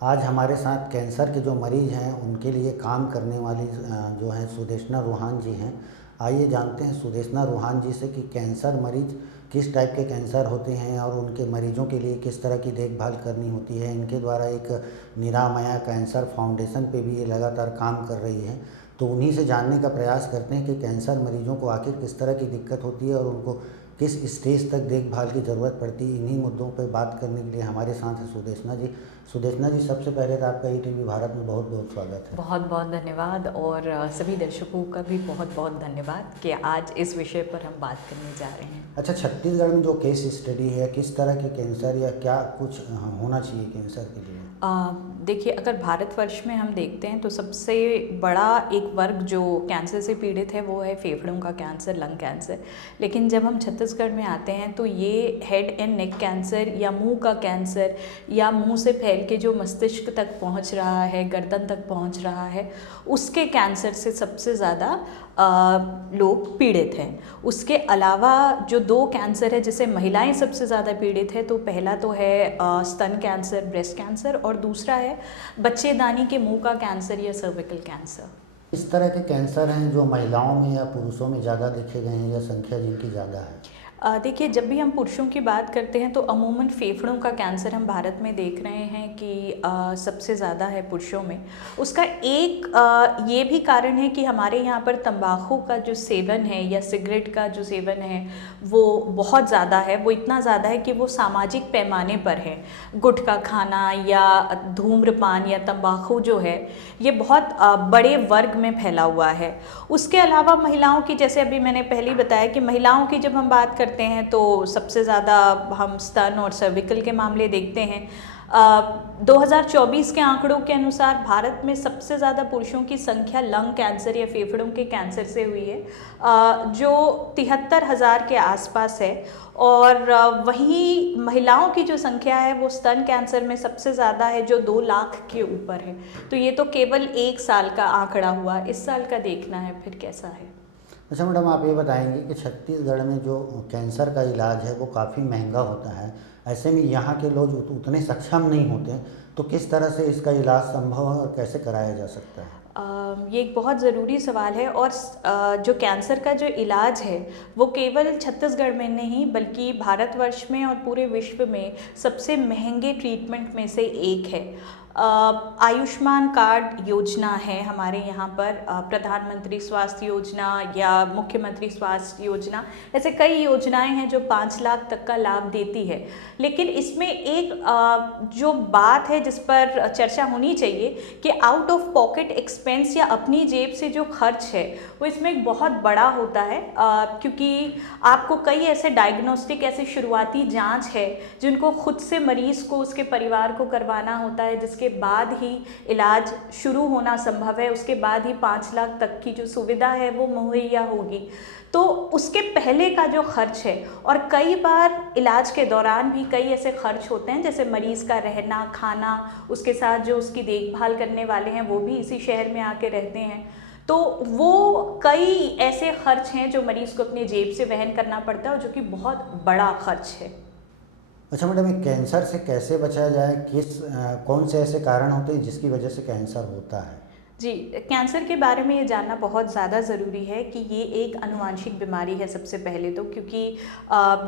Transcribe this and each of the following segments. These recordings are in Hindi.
आज हमारे साथ कैंसर के जो मरीज़ हैं उनके लिए काम करने वाली जो हैं सुदेशना रूहान जी हैं। आइए जानते हैं सुदेशना रूहान जी से कि कैंसर मरीज़ किस टाइप के कैंसर होते हैं और उनके मरीजों के लिए किस तरह की देखभाल करनी होती है। इनके द्वारा एक निरामया कैंसर फाउंडेशन पे भी ये लगातार काम कर रही है, तो उन्हीं से जानने का प्रयास करते हैं कि कैंसर मरीजों को आखिर किस तरह की दिक्कत होती है और उनको किस स्टेज तक देखभाल की ज़रूरत पड़ती है। इन्हीं मुद्दों पर बात करने के लिए हमारे साथ हैं सुदेशना जी। सुदेशना जी, सबसे पहले तो आपका ईटीवी भारत में बहुत बहुत स्वागत है। बहुत बहुत धन्यवाद और सभी दर्शकों का भी बहुत बहुत धन्यवाद कि आज इस विषय पर हम बात करने जा रहे हैं। अच्छा, छत्तीसगढ़ में जो केस स्टडी है, किस तरह के कैंसर या क्या कुछ होना चाहिए कैंसर के लिए? देखिए, अगर भारतवर्ष में हम देखते हैं तो सबसे बड़ा एक वर्ग जो कैंसर से पीड़ित है वो है फेफड़ों का कैंसर, लंग कैंसर। लेकिन जब हम छत्तीसगढ़ में आते हैं तो ये हेड एंड नेक कैंसर या मुंह का कैंसर या मुंह से फैल के जो मस्तिष्क तक पहुंच रहा है, गर्दन तक पहुंच रहा है, उसके कैंसर से सबसे ज़्यादा लोग पीड़ित हैं। उसके अलावा जो दो कैंसर है जिसे महिलाएं सबसे ज़्यादा पीड़ित है, तो पहला तो है स्तन कैंसर, ब्रेस्ट कैंसर, और दूसरा है बच्चेदानी के मुंह का कैंसर या सर्विकल कैंसर। इस तरह के कैंसर हैं जो महिलाओं में या पुरुषों में ज़्यादा देखे गए हैं या संख्या जिनकी ज़्यादा है? देखिए, जब भी हम पुरुषों की बात करते हैं तो अमूमन फेफड़ों का कैंसर हम भारत में देख रहे हैं कि सबसे ज़्यादा है पुरुषों में। उसका एक ये भी कारण है कि हमारे यहाँ पर तंबाकू का जो सेवन है या सिगरेट का जो सेवन है वो बहुत ज़्यादा है। वो इतना ज़्यादा है कि वो सामाजिक पैमाने पर है। गुटखा खाना या धूम्रपान या तंबाकू जो है ये बहुत बड़े वर्ग में फैला हुआ है। उसके अलावा महिलाओं की, जैसे अभी मैंने पहले ही बताया कि महिलाओं की जब हम बात करते हैं तो सबसे ज़्यादा हम स्तन और सर्विकल के मामले देखते हैं। 2024 के आंकड़ों के अनुसार भारत में सबसे ज़्यादा पुरुषों की संख्या लंग कैंसर या फेफड़ों के कैंसर से हुई है, जो 73,000 के आसपास है। और वहीं महिलाओं की जो संख्या है वो स्तन कैंसर में सबसे ज़्यादा है, जो 2 लाख के ऊपर है। तो ये तो केवल एक साल का आंकड़ा हुआ, इस साल का देखना है फिर कैसा है। अच्छा मैडम, आप ये बताएंगे कि छत्तीसगढ़ में जो कैंसर का इलाज है वो काफ़ी महंगा होता है, ऐसे में यहाँ के लोग उतने सक्षम नहीं होते, तो किस तरह से इसका इलाज संभव है और कैसे कराया जा सकता है? ये एक बहुत ज़रूरी सवाल है। और जो कैंसर का जो इलाज है वो केवल छत्तीसगढ़ में नहीं बल्कि भारतवर्ष में और पूरे विश्व में सबसे महंगे ट्रीटमेंट में से एक है। आयुष्मान कार्ड योजना है हमारे यहाँ पर, प्रधानमंत्री स्वास्थ्य योजना या मुख्यमंत्री स्वास्थ्य योजना, ऐसे कई योजनाएं हैं जो 5 लाख तक का लाभ देती है। लेकिन इसमें एक जो बात है जिस पर चर्चा होनी चाहिए कि आउट ऑफ पॉकेट एक्सपेंस या अपनी जेब से जो खर्च है वो इसमें एक बहुत बड़ा होता है, क्योंकि आपको कई ऐसे डायग्नोस्टिक, ऐसे शुरुआती जांच है जिनको खुद से मरीज़ को, उसके परिवार को करवाना होता है, जिसके बाद ही इलाज शुरू होना संभव है। उसके बाद ही 5 लाख तक की जो सुविधा है वो मुहैया होगी। तो उसके पहले का जो खर्च है, और कई बार इलाज के दौरान भी कई ऐसे खर्च होते हैं जैसे मरीज़ का रहना, खाना, उसके साथ जो उसकी देखभाल करने वाले हैं वो भी इसी शहर में आके रहते हैं, तो वो कई ऐसे खर्च हैं जो मरीज़ को अपनी जेब से वहन करना पड़ता है और जो कि बहुत बड़ा खर्च है। अच्छा मैडम, ये कैंसर से कैसे बचा जाए, कौन से ऐसे कारण होते हैं जिसकी वजह से कैंसर होता है? जी, कैंसर के बारे में ये जानना बहुत ज़्यादा ज़रूरी है कि ये एक आनुवंशिक बीमारी है सबसे पहले तो, क्योंकि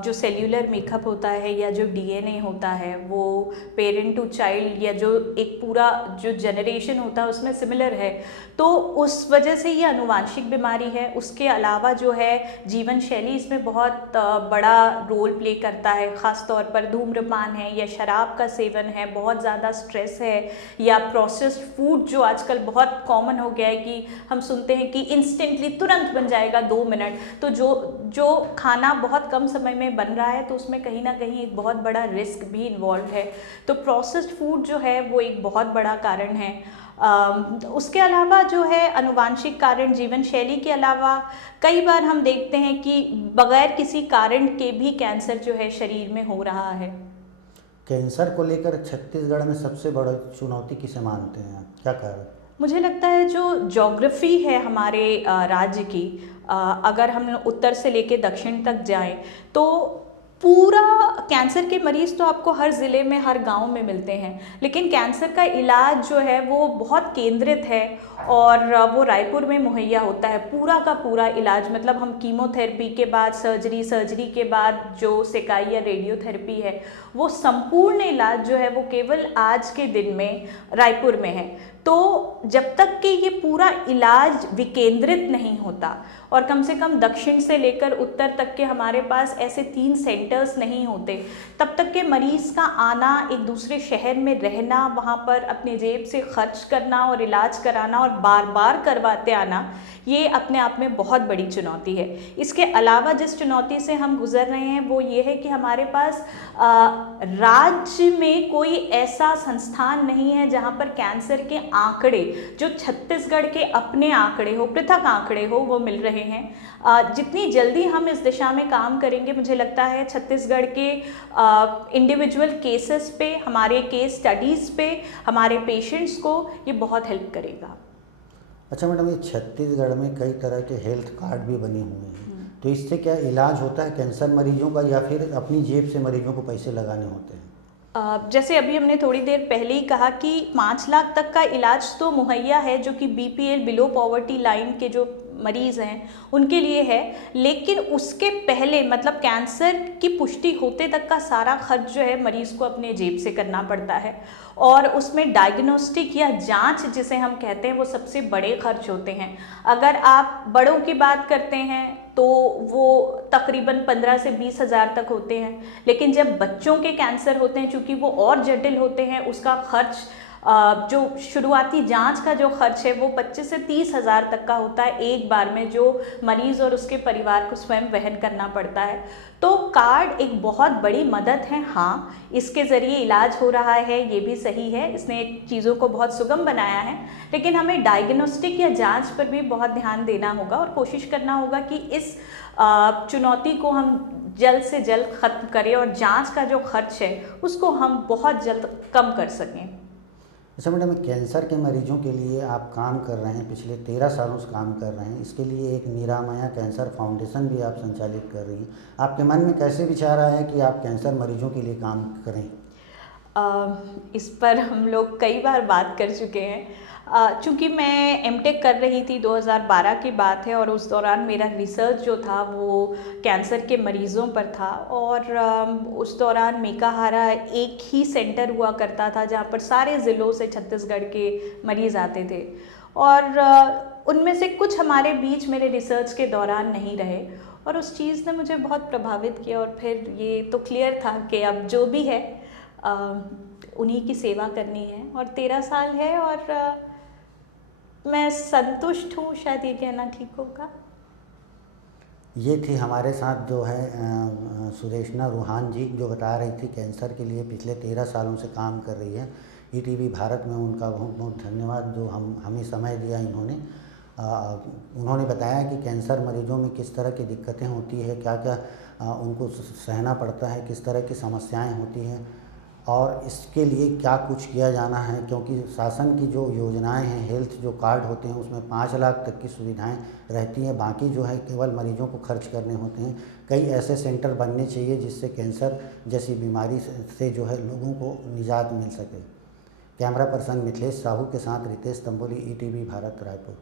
जो सेल्यूलर मेकअप होता है या जो डीएनए होता है वो पेरेंट टू चाइल्ड या जो एक पूरा जो जनरेशन होता है उसमें सिमिलर है, तो उस वजह से ये आनुवंशिक बीमारी है। उसके अलावा जो है जीवन शैली इसमें बहुत बड़ा रोल प्ले करता है, ख़ास तौर पर धूम्रपान है या शराब का सेवन है, बहुत ज़्यादा स्ट्रेस है, या प्रोसेस्ड फूड जो आजकल बहुत कॉमन हो गया है कि हम सुनते हैं कि इंस्टेंटली तुरंत बन जाएगा 2 मिनट, तो जो खाना बहुत कम समय में बन रहा है तो उसमें कहीं ना कहीं एक बहुत बड़ा रिस्क भी इन्वॉल्व है। तो प्रोसेस्ड फूड जो है वो एक बहुत बड़ा कारण है। उसके अलावा जो है आनुवंशिक कारण, जीवन शैली के अलावा कई बार हम देखते हैं कि बगैर किसी कारण के भी कैंसर जो है शरीर में हो रहा है। कैंसर को लेकर छत्तीसगढ़ में सबसे बड़ी चुनौती किसे मानते हैं, क्या कारण? मुझे लगता है जो ज्योग्राफी है हमारे राज्य की, अगर हम उत्तर से लेकर दक्षिण तक जाएं तो पूरा कैंसर के मरीज़ तो आपको हर ज़िले में, हर गांव में मिलते हैं, लेकिन कैंसर का इलाज जो है वो बहुत केंद्रित है और वो रायपुर में मुहैया होता है। पूरा का पूरा इलाज, मतलब हम कीमोथेरेपी के बाद सर्जरी, सर्जरी के बाद जो सेकाई या रेडियोथेरेपी है, वो संपूर्ण इलाज जो है वो केवल आज के दिन में रायपुर में है। तो जब तक कि ये पूरा इलाज विकेंद्रित नहीं होता और कम से कम दक्षिण से लेकर उत्तर तक के हमारे पास ऐसे 3 सेंटर्स नहीं होते, तब तक के मरीज़ का आना, एक दूसरे शहर में रहना, वहाँ पर अपने जेब से खर्च करना और इलाज कराना और बार बार करवाते आना, ये अपने आप में बहुत बड़ी चुनौती है। इसके अलावा जिस चुनौती से हम गुजर रहे हैं वो ये है कि हमारे पास राज्य में कोई ऐसा संस्थान नहीं है जहाँ पर कैंसर के आंकड़े, जो छत्तीसगढ़ के अपने आंकड़े हो, पृथक आंकड़े हो, वो मिल रहे हैं। जितनी जल्दी हम इस दिशा में काम करेंगे, मुझे लगता है छत्तीसगढ़ के इंडिविजुअल केसेस पे, हमारे केस स्टडीज़ पे, हमारे पेशेंट्स को ये बहुत हेल्प करेगा। अच्छा मैडम, ये छत्तीसगढ़ में कई तरह के हेल्थ कार्ड भी बने हुए हैं, तो इससे क्या इलाज होता है कैंसर मरीजों का, या फिर अपनी जेब से मरीजों को पैसे लगाने होते हैं? जैसे अभी हमने थोड़ी देर पहले ही कहा कि 5 लाख तक का इलाज तो मुहैया है, जो कि बीपीएल, बिलो पॉवर्टी लाइन के जो मरीज़ हैं उनके लिए है, लेकिन उसके पहले, मतलब कैंसर की पुष्टि होते तक का सारा खर्च जो है मरीज़ को अपने जेब से करना पड़ता है। और उसमें डायग्नोस्टिक या जांच जिसे हम कहते हैं, वो सबसे बड़े खर्च होते हैं। अगर आप बड़ों की बात करते हैं तो वो तकरीबन 15 से 20 हज़ार तक होते हैं, लेकिन जब बच्चों के कैंसर होते हैं, चूँकि वो और जटिल होते हैं, उसका खर्च, जो शुरुआती जांच का जो खर्च है वो 25 से 30 हज़ार तक का होता है एक बार में, जो मरीज़ और उसके परिवार को स्वयं वहन करना पड़ता है। तो कार्ड एक बहुत बड़ी मदद है। हाँ, इसके ज़रिए इलाज हो रहा है, ये भी सही है, इसने चीज़ों को बहुत सुगम बनाया है, लेकिन हमें डायग्नोस्टिक या जांच पर भी बहुत ध्यान देना होगा और कोशिश करना होगा कि इस चुनौती को हम जल्द से जल्द ख़त्म करें और जांच का जो खर्च है उसको हम बहुत जल्द कम कर सकें। अच्छा मैडम, कैंसर के मरीजों के लिए आप काम कर रहे हैं, पिछले 13 सालों से काम कर रहे हैं, इसके लिए एक निरामया कैंसर फाउंडेशन भी आप संचालित कर रही हैं। आपके मन में कैसे विचार आया है कि आप कैंसर मरीजों के लिए काम करें? इस पर हम लोग कई बार बात कर चुके हैं। चूँकि मैं एमटेक कर रही थी, 2012 की बात है, और उस दौरान मेरा रिसर्च जो था वो कैंसर के मरीज़ों पर था, और उस दौरान मेकाहारा एक ही सेंटर हुआ करता था जहाँ पर सारे ज़िलों से छत्तीसगढ़ के मरीज़ आते थे, और उनमें से कुछ हमारे बीच मेरे रिसर्च के दौरान नहीं रहे, और उस चीज़ ने मुझे बहुत प्रभावित किया। और फिर ये तो क्लियर था कि अब जो भी है उन्हीं की सेवा करनी है, और 13 साल है और मैं संतुष्ट हूँ, शायद ये कहना ठीक होगा। ये थी हमारे साथ जो है सुदेशना रुहान जी, जो बता रही थी कैंसर के लिए पिछले 13 सालों से काम कर रही है। ईटीवी भारत में उनका बहुत बहुत धन्यवाद, जो हमें समय दिया इन्होंने। उन्होंने बताया कि कैंसर मरीजों में किस तरह की दिक्कतें होती है, क्या क्या उनको सहना पड़ता है, किस तरह की समस्याएं होती हैं, और इसके लिए क्या कुछ किया जाना है, क्योंकि शासन की जो योजनाएं हैं, हेल्थ जो कार्ड होते हैं, उसमें 5 लाख तक की सुविधाएं रहती हैं, बाकी जो है केवल मरीजों को खर्च करने होते हैं। कई ऐसे सेंटर बनने चाहिए जिससे कैंसर जैसी बीमारी से जो है लोगों को निजात मिल सके। कैमरा पर्सन मिथिलेश साहू के साथ रितेश तंबोली, ईटीवी भारत, रायपुर।